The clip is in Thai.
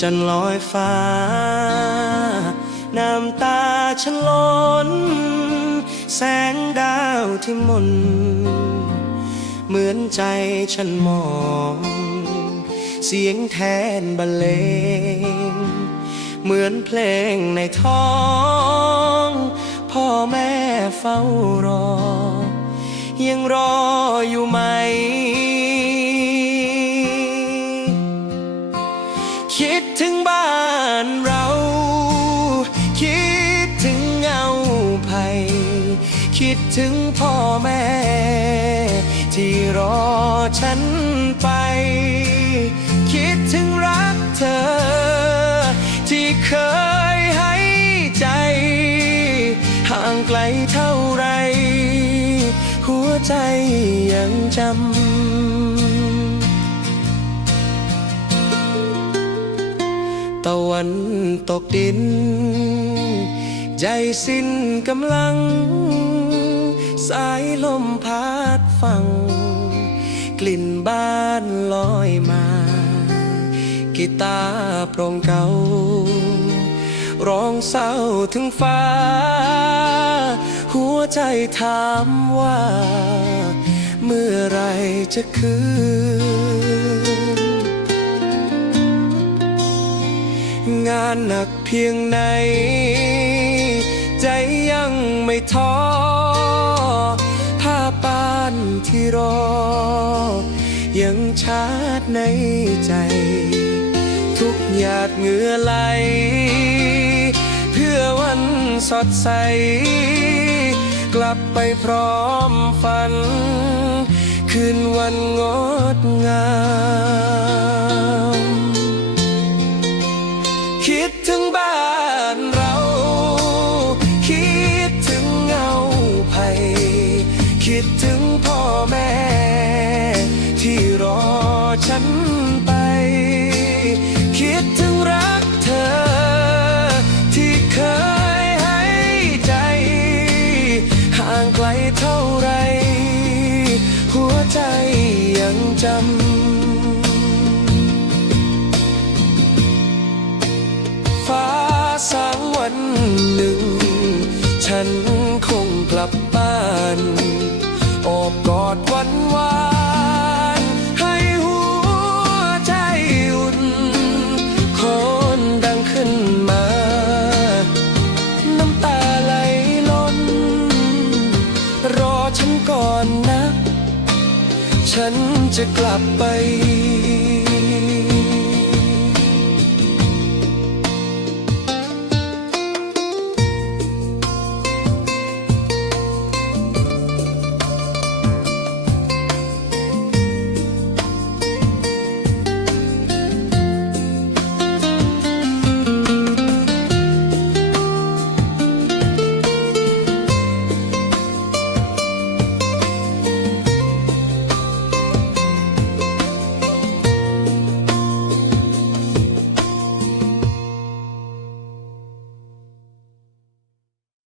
จันลอยฟ้า น้ำตาฉันล้น แสงดาวที่มน เหมือนใจฉันมอง เสียงแทนบรรเลง เหมือนเพลงในท้อง พ่อแม่เฝ้ารอ ยังรออยู่ไหม คิดถึงบ้านเรา คิดถึงเงาไผ่คิดถึงพ่อแม่ ที่รอฉันไป คิดถึงรักเธอ ที่เคยให้ใจ ห่างไกลเท่าไร หัวใจยังจำะวันตกดิน ใจสิ้นกำลัง สายลมพัดฟัง กลิ่นบ้านลอยมา กีตาร์โปร่งเก่า ร้องเศร้าถึงฟ้า หัวใจถามว่า เมื่อไรจะคืน งานหนักเพียงไหน ใจยังไม่ท้อภาพบ้านที่รอ ยังชาดในใจ ทุกหยาดเหงื่อไหล เพื่อวันสดใส กลับไปพร้อมฝัน คืนวันงดงาม จำ ฟ้าสางวันหนึ่ง ฉันคงกลับบ้านโอบกอดวันวานให้หัวใจอุ่นคนดังขึ้นมา น้ำตาไหลล้น รอฉันก่อนนะ ฉันจะกลับไป